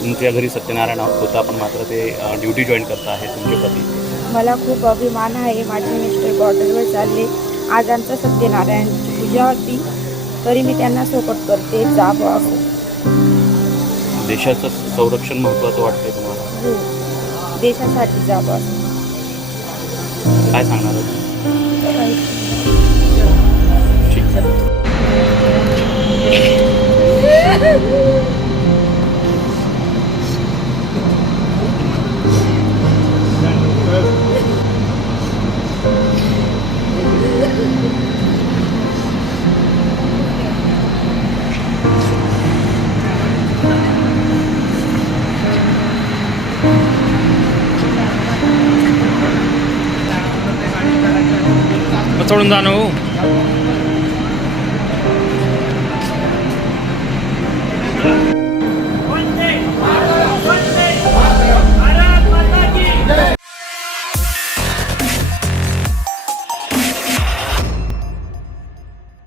तुमच्या घरी सत्यनारायण होता, पण मात्र ते ड्युटी जॉईन करता आहे तुमचे पती. मला खूप अभिमान आहे. माझे मिस्टर बॉर्डरवर चालले. आज आमचा सत्यनारायणची पूजा होती, तरी मी त्यांना सपोर्ट करते. जावं असं. देशाचं संरक्षण महत्त्वाचं वाटते तुम्हाला? हो, देशासाठी जावं असं. काय सांगणार आहे? काही ठीक आहे. चढून जा ना हो.